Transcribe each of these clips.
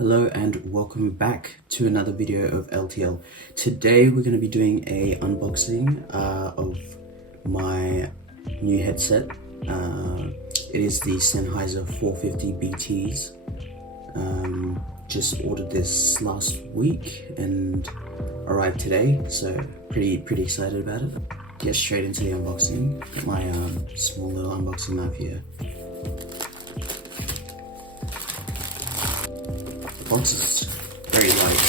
Hello and welcome back to another video of LTL. Today we're going to be doing a unboxing of my new headset. It is the Sennheiser 450 BTs. Just ordered this last week and arrived today, so pretty excited about it. Get straight into the unboxing. Got my small little unboxing knife here. The box is very light,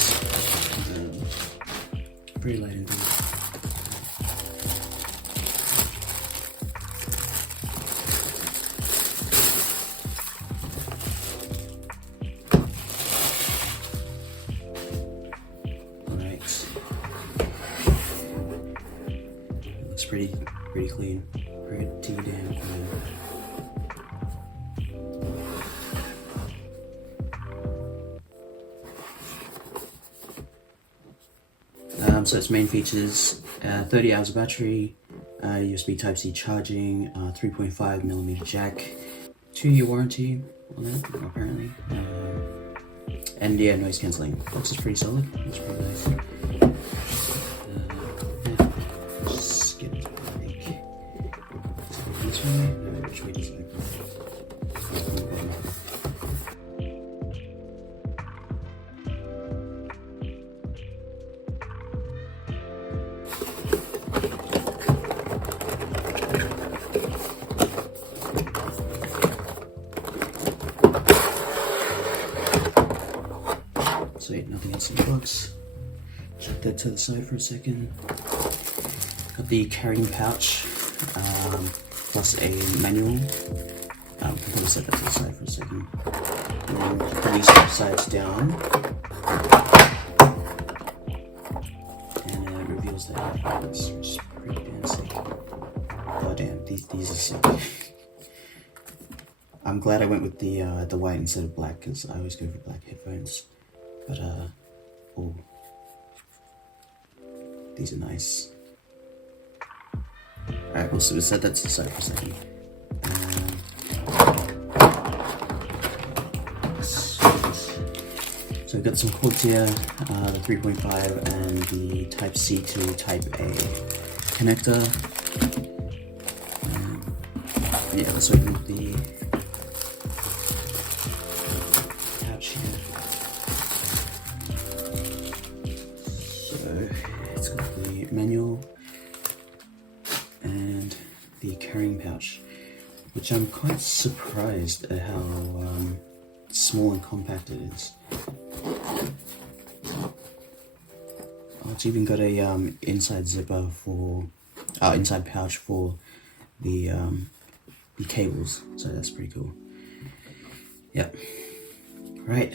very light indeed. Alright, looks pretty clean, pretty damn clean. So its main features, 30 hours of battery, USB Type-C charging, 3.5mm jack, 2-year warranty on that, apparently, and yeah, noise cancelling. Box is pretty solid, it's pretty nice. Yeah. Just get it, I think. Does it go this way? No, which way does it go? Sweet, nothing else in the box. Check that to the side for a second. Got the carrying pouch, plus a manual. I'm gonna set that to the side for a second. And then put these sides down. And it reveals the headphones, which is pretty damn sick. Oh damn, these are sick. I'm glad I went with the white instead of black, because I always go for black headphones. But oh, these are nice. Alright, we'll set that to the side for a second. So I've got some cords here, the 3.5 and the Type-C to Type-A connector. Yeah, let's open up the pouch here. It's got the manual and the carrying pouch, which I'm quite surprised at how small and compact it is. Oh, it's even got a inside zipper for inside pouch for the cables, so that's pretty cool. Yep. Right.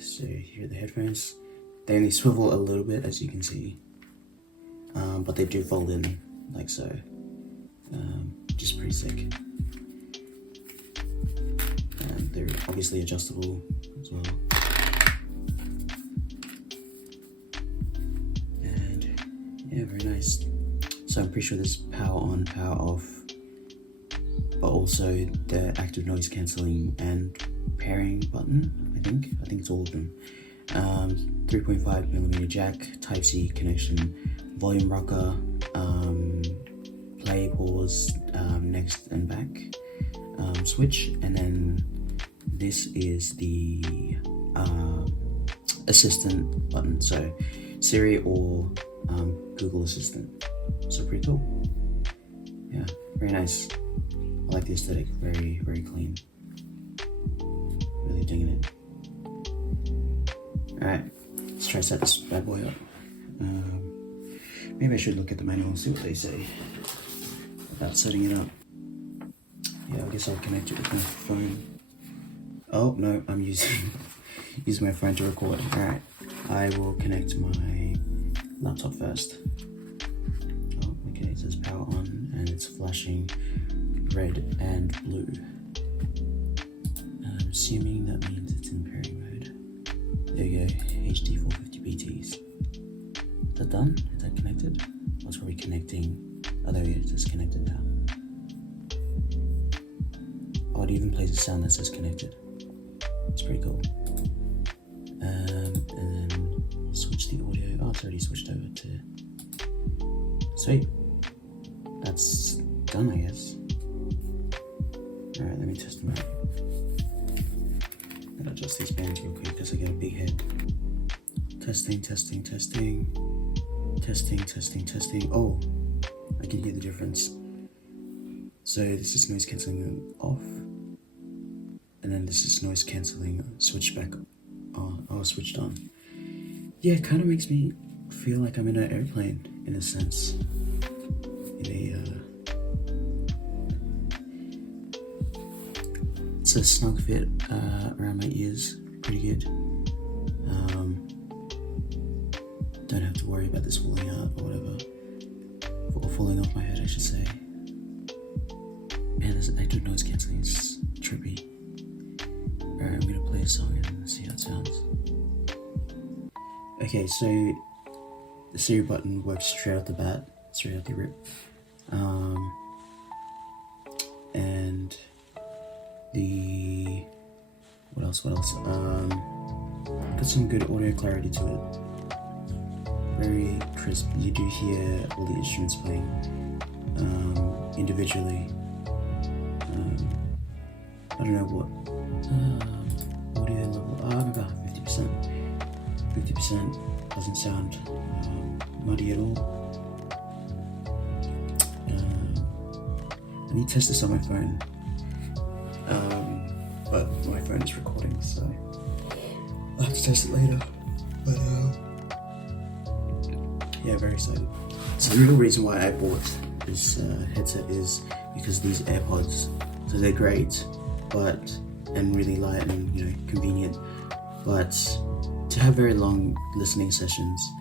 So here are the headphones. They only swivel a little bit, as you can see, but they do fold in like so, just pretty sick. And they're obviously adjustable as well. And yeah, very nice. So I'm pretty sure there's power on, power off, but also the active noise cancelling and pairing button, I think it's all of them. 3.5mm jack, Type-C connection, volume rocker, play, pause, next and back switch, and then this is the assistant button, so Siri or Google Assistant. So pretty cool. Yeah, very nice. I like the aesthetic, very clean. Really digging it. Alright, let's try to set this bad boy up. Maybe I should look at the manual and see what they say about setting it up. Yeah, I guess I'll connect it with my phone. Oh no, I'm using my phone to record. Alright, I will connect my laptop first. Oh, okay, it says power on and it's flashing red and blue. I'm assuming that means it's in pairing mode. There you go, HD 450 BTs. Is that done? Is that connected? Oh, it's probably connecting. Oh, there we go, it's disconnected now. Oh, it even plays a sound that says connected. It's pretty cool. it's already switched over to. Sweet. That's done, I guess. Alright, let me test them out. I'm gonna adjust these bands real quick because I got a big head. Testing. Oh, I can hear the difference. So this is noise cancelling off, and then this is noise cancelling switched back on. Oh, switched on. Yeah, it kind of makes me feel like I'm in an airplane in a sense. It's a snug fit around my ears, pretty good. Don't have to worry about this falling out or whatever, or falling off my head, I should say. Man, this active noise cancelling is trippy. Alright, I'm gonna play a song and see how it sounds. Okay, so the Siri button works straight out the bat, straight out the rip. And the what else? Got some good audio clarity to it. Very crisp. You do hear all the instruments playing individually. I don't know what audio level. I'm about 50%. 50% doesn't sound muddy at all. I need to test this on my phone, but my phone is recording, so I'll have to test it later. But yeah, very excited. So the real reason why I bought this headset is because these AirPods, so they're great, and really light and convenient, but to have very long listening sessions,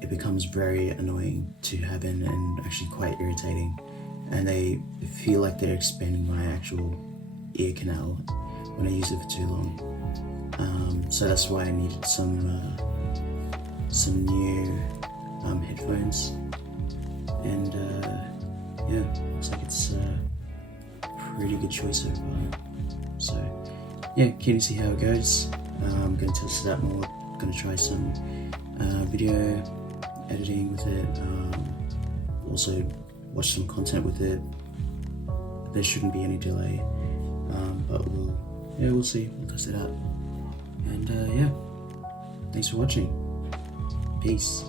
it becomes very annoying to have in and actually quite irritating, and they feel like they're expanding my actual ear canal when I use it for too long. So that's why I needed some new headphones, and yeah, looks like it's a pretty good choice so far. So yeah, keen to see how it goes. I'm going to test it out more. I'm going to try some video editing with it. Also watch some content with it. There shouldn't be any delay, but we'll see. We'll test it out. And yeah, thanks for watching. Peace.